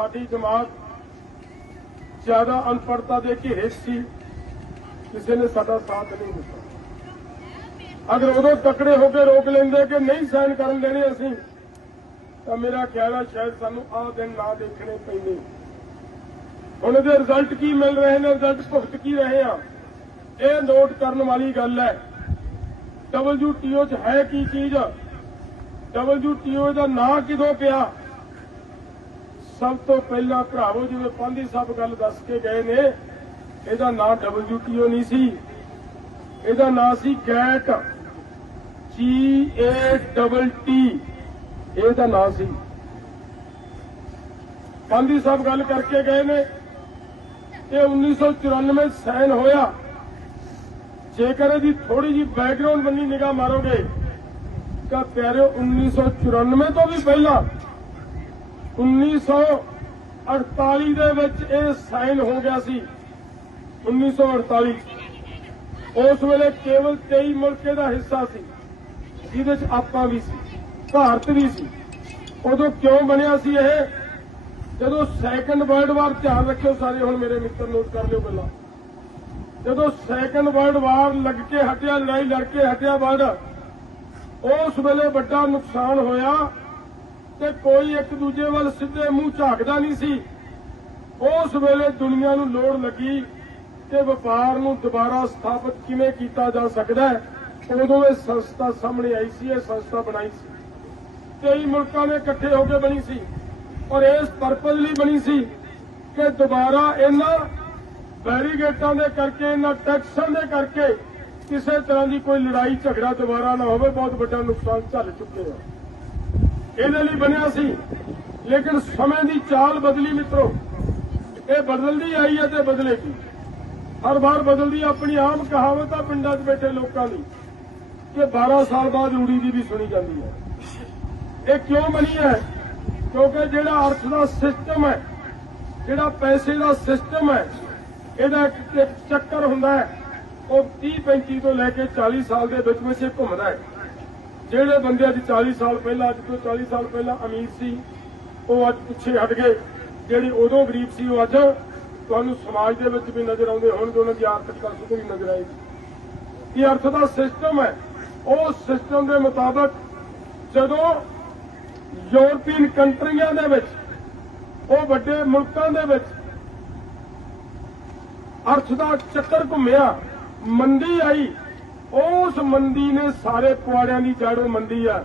ਸਾਡੀ ਜਮਾਤ ਜ਼ਿਆਦਾ ਅਨਪੜਤਾ ਦੇ ਘੇਰੇ 'ਚ ਸੀ, ਕਿਸੇ ਨੇ ਸਾਡਾ ਸਾਥ ਨਹੀਂ ਦਿੱਤਾ। ਅਗਰ ਉਦੋਂ ਤਕੜੇ ਹੋ ਕੇ ਰੋਕ ਲੈਂਦੇ ਕਿ ਨਹੀਂ ਸਾਈਨ ਕਰਨ ਦੇਣੇ ਅਸੀਂ, ਤਾਂ ਮੇਰਾ ਖਿਆਲ ਹੈ ਸ਼ਾਇਦ ਸਾਨੂੰ ਆਹ ਦਿਨ ਨਾ ਦੇਖਣੇ ਪੈਂਦੇ। ਹੁਣ ਇਹਦੇ ਰਿਜ਼ਲਟ ਕੀ ਮਿਲ ਰਹੇ ਨੇ? ਰਿਜ਼ਲਟ ਭੁਗਤ ਕੀ ਰਹੇ ਆ? ਇਹ ਨੋਟ ਕਰਨ ਵਾਲੀ ਗੱਲ ਹੈ WTO ਚ ਹੈ ਕੀ ਚੀਜ਼? WTO ਦਾ ਨਾਂ ਕਿਦੋਂ ਪਿਆ? ਸਭ ਤੋਂ ਪਹਿਲਾਂ ਭਰਾਵੋ, ਜਿਵੇਂ ਪਾਂਦੀ ਸਾਹਿਬ ਗੱਲ ਦੱਸ ਕੇ ਗਏ ਨੇ, ਇਹਦਾ ਨਾਂ WTO ਨਹੀਂ ਸੀ। ਇਹਦਾ ਨਾਂ ਸੀ ਗੈਟ। ਜੀ ਏ ਡਬਲ ਟੀ ਇਹਦਾ ਨਾਂ ਸੀ। ਪਾਂਦੀ ਸਾਹਿਬ ਗੱਲ ਕਰਕੇ ਗਏ ਨੇ ਇਹ 1994 ਸਾਈਨ ਹੋਇਆ। ਜੇਕਰ ਇਹਦੀ ਥੋੜੀ ਜੀ ਬੈਕਗ੍ਰਾਉਂਡ ਬੰਨੀ ਨਿਗਾਹ ਮਾਰੋਗੇ, ਤਾਂ ਪਿਆਰਿਓ 1994 ਤੋਂ ਵੀ ਪਹਿਲਾਂ 1948 ਦੇ ਵਿੱਚ ਇਹ ਸਾਈਨ ਹੋ ਗਿਆ ਸੀ। 1948 ਉਸ ਵੇਲੇ ਕੇਵਲ 23 ਮੁਲਕੇ ਦਾ ਹਿੱਸਾ ਸੀ। ਜਿਹਦੇ ਚ ਆਪਾਂ ਵੀ ਸੀ, ਭਾਰਤ ਵੀ ਸੀ। ਉਦੋਂ ਕਿਉਂ ਬਣਿਆ ਸੀ ਇਹ? ਜਦੋਂ ਸੈਕੰਡ ਵਰਲਡ ਵਾਰ ਧਿਆਨ ਰੱਖਿਓ ਸਾਰੇ, ਹੁਣ ਮੇਰੇ ਮਿੱਤਰ ਨੋਟ ਕਰ ਲਿਓ ਗੱਲਾਂ ਜਦੋਂ ਸੈਕੰਡ ਵਰਲਡ ਵਾਰ ਲੱਗ ਕੇ ਹਟਿਆ, ਲੜਾਈ ਲੜ ਕੇ ਹਟਿਆ ਵਰਲਡ ਉਸ ਵੇਲੇ ਵੱਡਾ ਨੁਕਸਾਨ ਹੋਇਆ। ਤੇ ਕੋਈ ਇੱਕ ਦੂਜੇ ਵੱਲ ਸਿੱਧੇ ਮੂੰਹ ਝਾਕਦਾ ਨਹੀਂ ਸੀ। ਉਸ ਵੇਲੇ ਦੁਨੀਆ ਨੂੰ ਲੋੜ ਲੱਗੀ ਕਿ ਵਪਾਰ ਨੂੰ ਦੁਬਾਰਾ ਸਥਾਪਿਤ ਕਿਵੇਂ ਕੀਤਾ ਜਾ ਸਕਦਾ ਹੈ। ਉਦੋਂ ਇਹ ਸੰਸਥਾ ਸਾਹਮਣੇ ਆਈ ਸੀ, ਇਹ ਸੰਸਥਾ ਬਣਾਈ ਸੀ। ਕਈ ਮੁਲਕਾਂ ਨੇ ਇਕੱਠੇ ਹੋ ਕੇ ਬਣੀ ਸੀ ਔਰ ਇਸ ਪਰਪਸ ਲਈ ਬਣੀ ਸੀ ਕਿ ਦੁਬਾਰਾ ਇਹਨਾਂ ਬੈਰੀਗੇਟਾਂ ਦੇ ਕਰਕੇ, ਇਹਨਾਂ ਟੈਕਸਾਂ ਦੇ ਕਰਕੇ ਕਿਸੇ ਤਰ੍ਹਾਂ ਦੀ ਕੋਈ ਲੜਾਈ ਝਗੜਾ ਦੁਬਾਰਾ ਨਾ ਹੋਵੇ, ਬਹੁਤ ਵੱਡਾ ਨੁਕਸਾਨ ਝੱਲ ਚੁੱਕੇ ਆ। ਇਹਦੇ ਲਈ ਬਣਿਆ ਸੀ। ਲੇਕਿਨ ਸਮੇਂ ਦੀ ਚਾਲ ਬਦਲੀ ਮਿੱਤਰੋ, ਇਹ ਬਦਲਦੀ ਆਈ ਹੈ ਤੇ ਬਦਲੇਗੀ। ਹਰ ਵਾਰ ਬਦਲਦੀ ਆਪਣੀ ਆਮ ਕਹਾਵਤ ਆ ਪਿੰਡਾਂ 'ਚ ਬੈਠੇ ਲੋਕਾਂ ਦੀ, ਕਿ 12 ਸਾਲ ਬਾਅਦ ਰੂੜੀ ਦੀ ਵੀ ਸੁਣੀ ਜਾਂਦੀ ਹੈ। ਇਹ ਕਿਉਂ ਬਣੀ ਹੈ? ਕਿਉਂਕਿ ਜਿਹੜਾ ਅਰਥ ਦਾ ਸਿਸਟਮ ਹੈ, ਜਿਹੜਾ ਪੈਸੇ ਦਾ ਸਿਸਟਮ ਹੈ, ਇਹਦਾ ਇੱਕ ਚੱਕਰ ਹੁੰਦਾ ਹੈ, ਉਹ 30 35 ਤੋਂ ਲੈ ਕੇ 40 ਸਾਲ ਦੇ ਵਿੱਚ ਵਿੱਚ ਘੁੰਮਦਾ ਹੈ। ਜਿਹੜੇ ਬੰਦੇ ਅੱਜ 40 ਸਾਲ ਪਹਿਲਾਂ, ਅੱਜ ਤੋਂ 40 ਸਾਲ ਪਹਿਲਾਂ ਅਮੀਰ ਸੀ, ਉਹ ਅੱਜ ਪਿੱਛੇ ਹਟ ਗਏ। ਜਿਹੜੀ ਉਦੋਂ ਗਰੀਬ ਸੀ, ਉਹ ਅੱਜ ਤੁਹਾਨੂੰ ਸਮਾਜ ਦੇ ਵਿੱਚ ਵੀ ਨਜ਼ਰ ਆਉਂਦੇ ਹੋਣਗੇ, ਉਹਨਾਂ ਦੀ ਆਰਥਿਕਤਾ ਵੀ ਨਜ਼ਰ ਆਏਗੀ। ਇਹ ਅਰਥ ਦਾ ਸਿਸਟਮ ਹੈ। ਉਹ ਸਿਸਟਮ ਦੇ ਮੁਤਾਬਕ ਜਦੋਂ ਯੂਰਪੀਅਨ ਕੰਟਰੀਆਂ ਦੇ ਵਿੱਚ, ਉਹ ਵੱਡੇ ਮੁਲਕਾਂ ਦੇ ਵਿੱਚ ਅਰਥ ਦਾ ਚੱਕਰ ਘੁੰਮਿਆ, ਮੰਦੀ ਆਈ ਉਸ ਮੰਦੀ ਨੇ ਸਾਰੇ ਪੁਆੜਿਆਂ ਦੀ ਜੜ ਮੰਦੀ ਆ।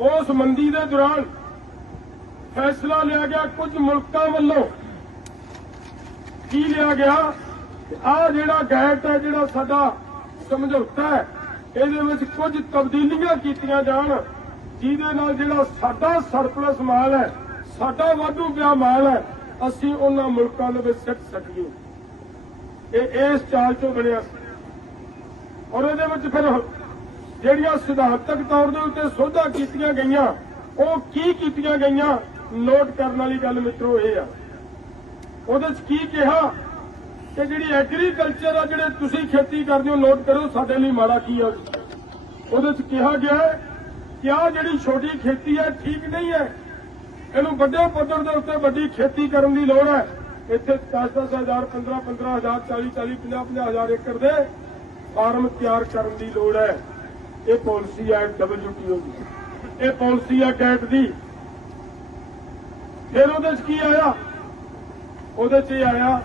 ਉਸ ਮੰਦੀ ਦੇ ਦੌਰਾਨ ਫੈਸਲਾ ਲਿਆ ਗਿਆ ਕੁਝ ਮੁਲਕਾਂ ਵੱਲੋਂ। ਕੀ ਲਿਆ ਗਿਆ? ਆ ਜਿਹੜਾ ਗੈਟ ਹੈ, ਜਿਹੜਾ ਸਾਡਾ ਸਮਝੌਤਾ ਹੈ, ਇਹਦੇ ਵਿੱਚ ਕੁਝ ਤਬਦੀਲੀਆਂ ਕੀਤੀਆਂ ਜਾਣ, ਜਿਹਦੇ ਨਾਲ ਜਿਹੜਾ ਸਾਡਾ ਸਰਪਲਸ ਮਾਲ ਹੈ, ਸਾਡਾ ਵਾਧੂ ਪਿਆ ਮਾਲ ਹੈ, ਅਸੀਂ ਉਹਨਾਂ ਮੁਲਕਾਂ ਦੇ ਵਿੱਚ ਸਿੱਟ ਸਕੀਏ। ਇਹ ਇਸ ਚਾਲ ਚੋਂ ਬਣਿਆ ਸੀ। ਔਰ ਇਹਦੇ ਵਿੱਚ ਫਿਰ ਜਿਹੜੀਆਂ ਸਿਧਾਂਤਕ ਤੌਰ ਦੇ ਉੱਤੇ ਸੋਧਾਂ ਕੀਤੀਆਂ ਗਈਆਂ, ਉਹ ਕੀ ਕੀਤੀਆਂ ਗਈਆਂ? ਨੋਟ ਕਰਨ ਵਾਲੀ ਗੱਲ ਮਿੱਤਰੋ ਇਹ ਆ। ਉਹਦੇ ਚ ਕੀ ਕਿਹਾ ਕਿ ਜਿਹੜੀ ਐਗਰੀਕਲਚਰ ਆ, ਜਿਹੜੇ ਤੁਸੀਂ ਖੇਤੀ ਕਰਦੇ ਹੋ, ਨੋਟ ਕਰੋ ਸਾਡੇ ਲਈ ਮਾੜਾ ਕੀ ਆ। ਉਹਦੇ ਚ ਕਿਹਾ ਗਿਆ ਕਿ ਆ ਜਿਹੜੀ ਛੋਟੀ ਖੇਤੀ ਹੈ ਠੀਕ ਨਹੀਂ ਹੈ। ਇਹਨੂੰ ਵੱਡੇ ਪੱਧਰ ਦੇ ਉੱਤੇ ਵੱਡੀ ਖੇਤੀ ਕਰਨ ਦੀ ਲੋੜ ਹੈ। ਇੱਥੇ 10-10 ਹਜ਼ਾਰ 15-15 ਹਜ਼ਾਰ 40-40 50-50 ਹਜ਼ਾਰ ਏਕੜ ਦੇ ਫਾਰਮ ਤਿਆਰ ਕਰਨ ਦੀ ਲੋੜ ਹੈ। ਇਹ ਪਾਲਿਸੀ ਹੈ WTO ਦੀ। ਇਹ ਪਾਲਿਸੀ ਹੈ ਕੈਟ ਦੀ। ਫਿਰ ਉਹਦੇ ਚ ਕੀ ਆਇਆ? ਉਹਦੇ ਚ ਇਹ ਆਇਆ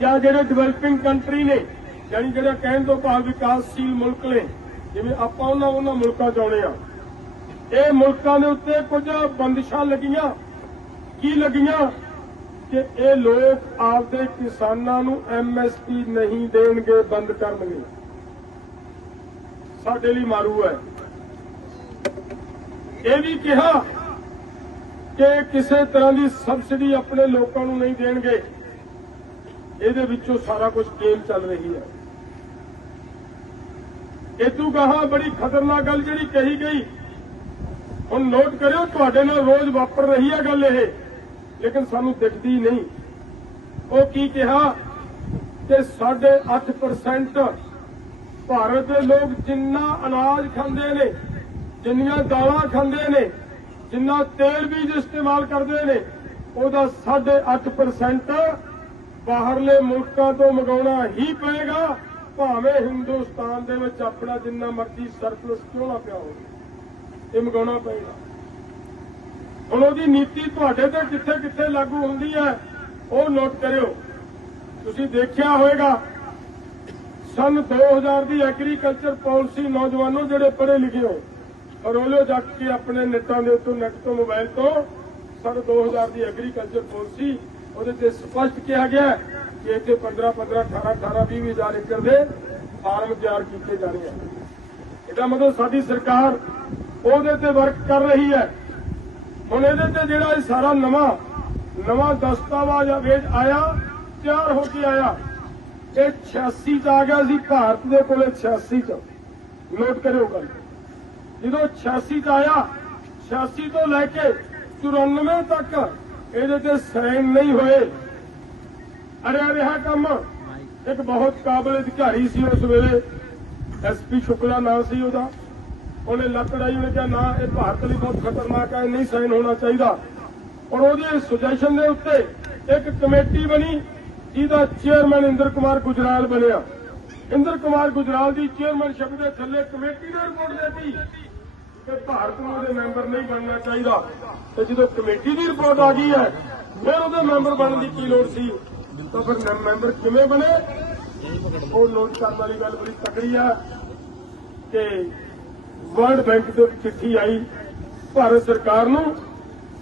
ਜਾਂ ਜਿਹੜੇ ਡਿਵੈਲਪਿੰਗ ਕੰਟਰੀ ਨੇ, ਯਾਨੀ ਜਿਹੜਾ ਕਹਿਣ ਤੋਂ ਭਾਵ ਵਿਕਾਸਸ਼ੀਲ ਮੁਲਕ ਨੇ, ਜਿਵੇਂ ਆਪਾਂ ਉਹਨਾਂ ਉਹਨਾਂ ਮੁਲਕਾਂ ਚ ਆਉਣੇ ਆ। ਇਹ ਮੁਲਕਾਂ ਦੇ ਉੱਤੇ ਕੁਝ ਬੰਦਸ਼ਾਂ ਲੱਗੀਆਂ। ਕੀ ਲੱਗੀਆਂ? ਕਿ ਇਹ ਲੋਕ ਆਪਦੇ ਕਿਸਾਨਾਂ ਨੂੰ ਐਮਐਸਪੀ ਨਹੀਂ ਦੇਣਗੇ, ਬੰਦ ਕਰਨਗੇ। ਸਾਡੇ ਲਈ ਮਾਰੂ ਹੈ। ਇਹ ਵੀ ਕਿਹਾ ਕਿ ਕਿਸੇ ਤਰ੍ਹਾਂ ਦੀ ਸਬਸਿਡੀ ਆਪਣੇ ਲੋਕਾਂ ਨੂੰ ਨਹੀਂ ਦੇਣਗੇ। ਇਹਦੇ ਵਿੱਚੋਂ ਸਾਰਾ ਕੁਝ ਗੇਮ ਚੱਲ ਰਹੀ ਹੈ। ਇਹ ਤੂੰ ਕਹਾ ਬੜੀ ਖਤਰਨਾਕ ਗੱਲ ਜਿਹੜੀ ਕਹੀ ਗਈ। ਹੁਣ ਨੋਟ ਕਰਿਓ, ਤੁਹਾਡੇ ਨਾਲ ਰੋਜ਼ ਵਾਪਰ ਰਹੀ ਹੈ ਗੱਲ ਇਹ। ਲੇਕਿਨ ਸਾਨੂੰ ਦਿਖਦੀ ਨਹੀਂ। ਉਹ ਕੀ ਕਿਹਾ ਕਿ 8.5% ਭਾਰਤ ਦੇ ਲੋਕ ਜਿੰਨਾ ਅਨਾਜ ਖਾਂਦੇ ਨੇ, ਜਿੰਨੀਆਂ ਦਾਲਾਂ ਖਾਂਦੇ ਨੇ, ਜਿੰਨਾ ਤੇਲ ਬੀਜ ਇਸਤੇਮਾਲ ਕਰਦੇ ਨੇ, ਉਹਦਾ 8.5% ਬਾਹਰਲੇ ਮੁਲਕਾਂ ਤੋਂ ਮੰਗਾਉਣਾ ਹੀ ਪਏਗਾ, ਭਾਵੇਂ ਹਿੰਦੁਸਤਾਨ ਦੇ ਵਿੱਚ ਆਪਣਾ ਜਿੰਨਾ ਮਰਜ਼ੀ ਸਰਪਲਸ ਕਿਉਂ ਨਾ ਪਿਆ ਹੋਵੇ। ਇਹ ਮੰਗਾਉਣਾ ਪਏਗਾ। ਹੁਣ ਉਹਦੀ ਨੀਤੀ ਤੁਹਾਡੇ ਤੇ ਕਿੱਥੇ ਕਿੱਥੇ ਲਾਗੂ ਹੁੰਦੀ ਹੈ, ਉਹ ਨੋਟ ਕਰਿਓ। ਤੁਸੀਂ ਦੇਖਿਆ ਹੋਵੇਗਾ, ਸਨ 2000 ਦੀ ਐਗਰੀਕਲਚਰ ਪਾਲਿਸੀ ਨੌਜਵਾਨੋ ਜਿਹੜੇ ਪੜ੍ਹੇ ਲਿਖੇ ਹੋ ਰੋਲਿਓ ਜੱਟ ਕੇ ਆਪਣੇ ਨੈਟਾਂ ਦੇ ਉੱਤੋਂ ਨੈਟ ਤੋਂ ਮੋਬਾਈਲ ਤੋਂ ਸਨ 2000 ਦੀ ਐਗਰੀਕਲਚਰ ਪਾਲਿਸੀ ਉਹਦੇ ਤੇ ਸਪਸ਼ਟ ਕਿਹਾ ਗਿਆ ਕਿ ਇੱਥੇ 15 15 18 18 20 ਹਜ਼ਾਰ ਏਕੜ ਦੇ ਫਾਰਮ ਤਿਆਰ ਕੀਤੇ ਜਾਣੇ ਆ ਇਹਦਾ ਮਤਲਬ ਸਾਡੀ ਸਰਕਾਰ ਉਹਦੇ ਤੇ ਵਰਕ ਕਰ ਰਹੀ ਹੈ। ਹੁਣ ਇਹਦੇ ਤੇ ਜਿਹੜਾ ਇਹ ਸਾਰਾ ਨਵਾਂ ਨਵਾਂ ਦਸਤਾਵੇਜ਼ ਆਇਆ, ਤਿਆਰ ਹੋ ਕੇ ਆਇਆ, ਇਹ 86 ਚ ਆ ਗਿਆ ਸੀ, ਭਾਰਤ ਦੇ ਕੋਲੇ 86 ਚ। ਨੋਟ ਕਰਿਓ ਗੱਲ। ਜਦੋਂ 86 ਚ ਆਇਆ 86 ਤੋਂ ਲੈ ਕੇ 94 ਤੱਕ ਇਹਦੇ ਤੇ ਸਾਈਨ ਨਹੀਂ ਹੋਏ। ਅੜਿਆ ਰਿਹਾ ਕੰਮ। ਇੱਕ ਬਹੁਤ ਕਾਬਲ ਅਧਿਕਾਰੀ ਸੀ ਉਸ ਵੇਲੇ। ਐਸਪੀ ਸ਼ੁਕਲਾ ਨਾਂ ਸੀ ਉਹਦਾ। ਉਹਨੇ ਲੱਤ ਅੜਾਈ ਉਹਨੇ ਕਿਹਾ, ਨਾ, ਇਹ ਭਾਰਤ ਲਈ ਬਹੁਤ ਖਤਰਨਾਕ ਹੈ ਇਹ ਨਹੀਂ ਸਾਈਨ ਹੋਣਾ ਚਾਹੀਦਾ। ਔਰ ਉਹਦੇ ਸੁਜੈਸ਼ਨ ਦੇ ਉੱਤੇ ਇੱਕ ਕਮੇਟੀ ਬਣੀ, ਜਿਹਦਾ ਚੇਅਰਮੈਨ ਇੰਦਰ ਕੁਮਾਰ ਗੁਜਰਾਲ ਬਣਿਆ। ਇੰਦਰ ਕੁਮਾਰ ਗੁਜਰਾਲ ਦੀ ਚੇਅਰਮੈਨਸ਼ਿਪ ਦੇ ਥੱਲੇ ਕਮੇਟੀ ਨੇ ਰਿਪੋਰਟ ਦਿੱਤੀ ਕਿ ਭਾਰਤ ਨੂੰ ਉਹਦੇ ਮੈਂਬਰ ਨਹੀਂ ਬਣਨਾ ਚਾਹੀਦਾ। ਤੇ ਜਦੋਂ ਕਮੇਟੀ ਦੀ ਰਿਪੋਰਟ ਆ ਗਈ ਹੈ, ਫਿਰ ਉਹਦੇ ਮੈਂਬਰ ਬਣਨ ਦੀ ਕੀ ਲੋੜ ਸੀ? ਤਾਂ ਫਿਰ ਮੈਂਬਰ ਕਿਵੇਂ ਬਣੇ? ਉਹ ਨੋਟ ਕਰਨ ਵਾਲੀ ਗੱਲ ਬੜੀ ਤਕੜੀ ਆ ਕਿ ਵਰਲਡ ਬੈਂਕ ਤੋਂ ਇੱਕ ਚਿੱਠੀ ਆਈ, ਭਾਰਤ ਸਰਕਾਰ ਨੂੰ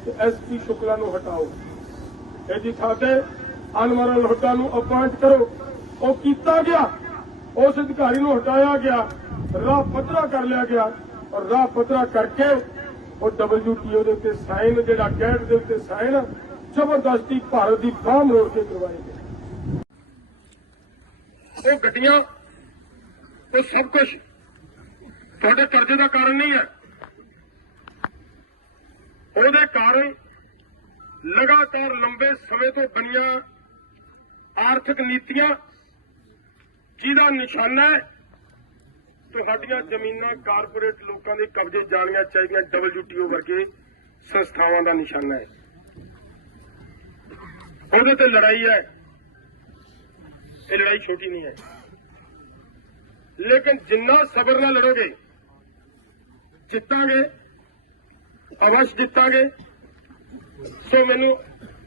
ਕਿ ਐਸਪੀ ਸ਼ੁਕਲਾ ਨੂੰ ਹਟਾਓ। ਇਹਦੀ ਥਾਂ ਤੇ ਅਨਵਰਲ ਹੁੱਡਾ ਨੂੰ ਅਪਾਇੰਟ ਕਰੋ। ਉਹ ਕੀਤਾ ਗਿਆ। ਉਸ ਅਧਿਕਾਰੀ ਨੂੰ ਹਟਾਇਆ ਗਿਆ। ਰਾਹ ਪੱਧਰਾ ਕਰ ਲਿਆ ਗਿਆ। ਔਰ ਰਾਹ ਪੱਧਰਾ ਕਰਕੇ ਉਹ WTO ਦੇ ਉੱਤੇ ਸਾਈਨ, ਜਿਹੜਾ ਗੈਟ ਦੇ ਉੱਤੇ ਸਾਈਨ, ਜ਼ਬਰਦਸਤੀ ਭਾਰਤ ਦੀ ਬਾਹ ਮੋੜ ਕੇ ਕਰਵਾਏ ਗਏ। ਉਹ ਗੱਡੀਆਂ, ਉਹ ਸਭ ਕੁਝ ਤੁਹਾਡੇ ਕਰਜ਼ੇ ਦਾ ਕਾਰਨ ਨਹੀਂ ਹੈ। ਉਹਦੇ ਕਾਰਨ ਲਗਾਤਾਰ ਲੰਬੇ ਸਮੇਂ ਤੋਂ ਬਣੀਆਂ ਆਰਥਿਕ ਨੀਤੀਆਂ, ਜਿਹਦਾ ਨਿਸ਼ਾਨਾ ਹੈ, ਤੁਹਾਡੀਆਂ ਜ਼ਮੀਨਾਂ ਕਾਰਪੋਰੇਟ ਲੋਕਾਂ ਦੇ ਕਬਜ਼ੇ ਜਾਣੀਆਂ ਚਾਹੀਦੀਆਂ WTO ਵਰਗੇ ਸੰਸਥਾਵਾਂ ਦਾ ਨਿਸ਼ਾਨਾ ਹੈ। ਉਹਦੇ ਤੇ ਲੜਾਈ ਹੈ। ਇਹ ਲੜਾਈ ਛੋਟੀ ਨਹੀਂ ਹੈ। ਲੇਕਿਨ ਜਿੰਨਾ ਸਬਰ ਨਾਲ ਲੜੋਗੇ ਜਿੱਤਾਂਗੇ, ਅਵਸ਼ ਜਿੱਤਾਂਗੇ। ਸੋ ਮੈਨੂੰ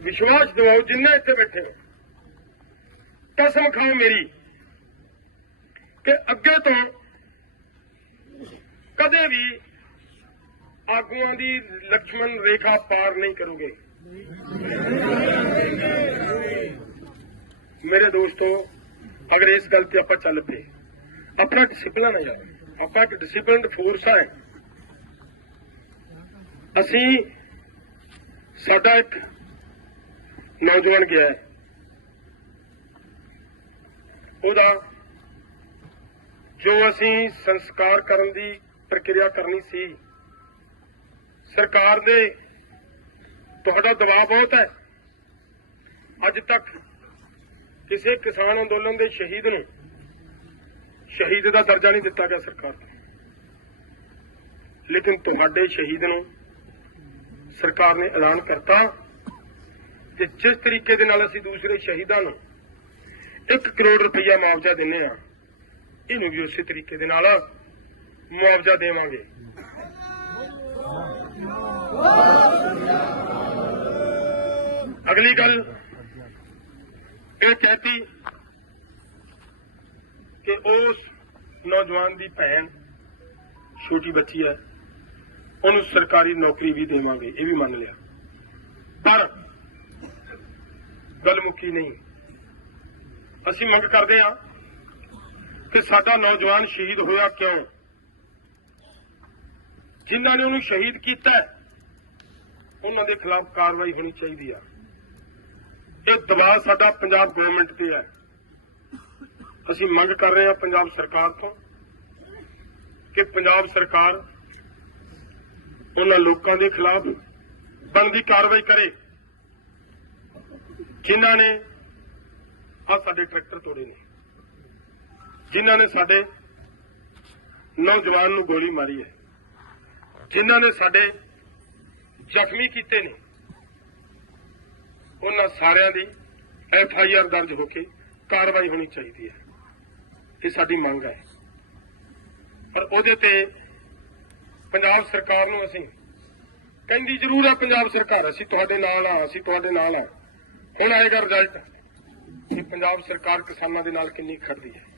ਵਿਸ਼ਵਾਸ ਦਿਵਾਓ ਜਿੰਨੇ ਇੱਥੇ ਬੈਠੇ ਹੋ। ਕਸਮ ਖਾਓ ਮੇਰੀ ਕਿ ਅੱਗੇ ਤੋਂ ਕਦੇ ਵੀ ਆਗੂਆਂ ਦੀ ਲక్ష్ਮਣ ਰੇਖਾ ਪਾਰ ਨਹੀਂ ਕਰੋਗੇ। ਮੇਰੇ ਦੋਸਤੋ, ਅਗਰ ਇਸ ਗੱਲ ਤੇ ਆਪਾਂ ਚੱਲ ਪਏ ਆਪਣਾ ਡਿਸਪਲਨ ਹੈ ਯਾਰ ਆਪਣਾ ਡਿਸਪਲਿਨਡ ਫੋਰਸ ਹੈ ਅਸੀਂ ਸਾਡਾ ਇੱਕ ਨੌਜਵਾਨ ਗਿਆ ਹੈ। ਉਹਦਾ ਜੋ ਅਸੀਂ ਸੰਸਕਾਰ ਕਰਨ ਦੀ ਪ੍ਰਕਿਰਿਆ ਕਰਨੀ ਸੀ, ਸਰਕਾਰ ਦੇ ਤੁਹਾਡਾ ਦਬਾਅ ਬਹੁਤ ਹੈ। ਅੱਜ ਤੱਕ ਕਿਸੇ ਕਿਸਾਨ ਅੰਦੋਲਨ ਦੇ ਸ਼ਹੀਦ ਨੂੰ ਸ਼ਹੀਦ ਦਾ ਦਰਜਾ ਨਹੀਂ ਦਿੱਤਾ ਗਿਆ ਸਰਕਾਰ ਤੋਂ। ਲੇਕਿਨ ਤੁਹਾਡੇ ਸ਼ਹੀਦ ਨੂੰ ਸਰਕਾਰ ਨੇ ਐਲਾਨ ਕਰਤਾ ਕਿ ਜਿਸ ਤਰੀਕੇ ਦੇ ਨਾਲ ਅਸੀਂ ਦੂਸਰੇ ਸ਼ਹੀਦਾਂ ਨੂੰ 1 ਕਰੋੜ ਰੁਪਈਆ ਮੁਆਵਜ਼ਾ ਦਿੰਨੇ ਆ ਇਹਨੂੰ ਵੀ ਉਸੇ ਤਰੀਕੇ ਦੇ ਨਾਲ ਮੁਆਵਜ਼ਾ ਦੇਵਾਂਗੇ। ਅਗਲੀ ਗੱਲ ਇਹ ਕਹਤੀ ਕਿ ਉਸ ਨੌਜਵਾਨ ਦੀ ਭੈਣ, ਛੋਟੀ ਬੱਚੀ ਹੈ। ਉਹਨੂੰ ਸਰਕਾਰੀ ਨੌਕਰੀ ਵੀ ਦੇਵਾਂਗੇ, ਇਹ ਵੀ ਮੰਨ ਲਿਆ। ਪਰ ਗੱਲ ਮੁੱਕੀ ਨਹੀਂ। ਅਸੀਂ ਮੰਗ ਕਰਦੇ ਹਾਂ ਕਿ ਸਾਡਾ ਨੌਜਵਾਨ ਸ਼ਹੀਦ ਹੋਇਆ ਕਿਉਂ? ਜਿਨ੍ਹਾਂ ਨੇ ਉਹਨੂੰ ਸ਼ਹੀਦ ਕੀਤਾ ਉਹਨਾਂ ਦੇ ਖਿਲਾਫ ਕਾਰਵਾਈ ਹੋਣੀ ਚਾਹੀਦੀ ਆ। ਇਹ ਦਬਾਅ ਸਾਡਾ ਪੰਜਾਬ ਗਵਰਨਮੈਂਟ ਤੇ ਹੈ। ਅਸੀਂ ਮੰਗ ਕਰ ਰਹੇ ਹਾਂ ਪੰਜਾਬ ਸਰਕਾਰ ਤੋਂ ਕਿ ਪੰਜਾਬ ਸਰਕਾਰ ਉਹਨਾਂ ਲੋਕਾਂ ਦੇ ਖਿਲਾਫ ਬਣਦੀ ਕਾਰਵਾਈ ਕਰੇ। ਜਿਨ੍ਹਾਂ ਨੇ ਆ ਸਾਡੇ ਟਰੈਕਟਰ ਤੋੜੇ ਨੇ। ਜਿਨ੍ਹਾਂ ਨੇ ਸਾਡੇ ਨੌਜਵਾਨ ਨੂੰ ਗੋਲੀ ਮਾਰੀ ਹੈ। ਜਿਨ੍ਹਾਂ ਨੇ ਸਾਡੇ ਜ਼ਖਮੀ ਕੀਤੇ ਨੇ। ਉਹਨਾਂ ਸਾਰਿਆਂ ਦੀ ਐਫ ਆਈ ਆਰ ਦਰਜ ਹੋ ਕੇ ਕਾਰਵਾਈ ਹੋਣੀ ਚਾਹੀਦੀ ਹੈ। ਇਹ ਸਾਡੀ ਮੰਗ ਹੈ। ਪਰ ਉਹਦੇ ਤੇ ਪੰਜਾਬ ਸਰਕਾਰ ਨੂੰ ਅਸੀਂ ਕਹਿੰਦੀ ਜ਼ਰੂਰ ਆ, ਪੰਜਾਬ ਸਰਕਾਰ, ਅਸੀਂ ਤੁਹਾਡੇ ਨਾਲ ਆ, ਅਸੀਂ ਤੁਹਾਡੇ ਨਾਲ ਆ। ਹੁਣ ਆਏਗਾ ਰਿਜ਼ਲਟ ਕਿ ਪੰਜਾਬ ਸਰਕਾਰ ਕਿਸਾਨਾਂ ਦੇ ਨਾਲ ਕਿੰਨੀ ਖੜਦੀ ਹੈ।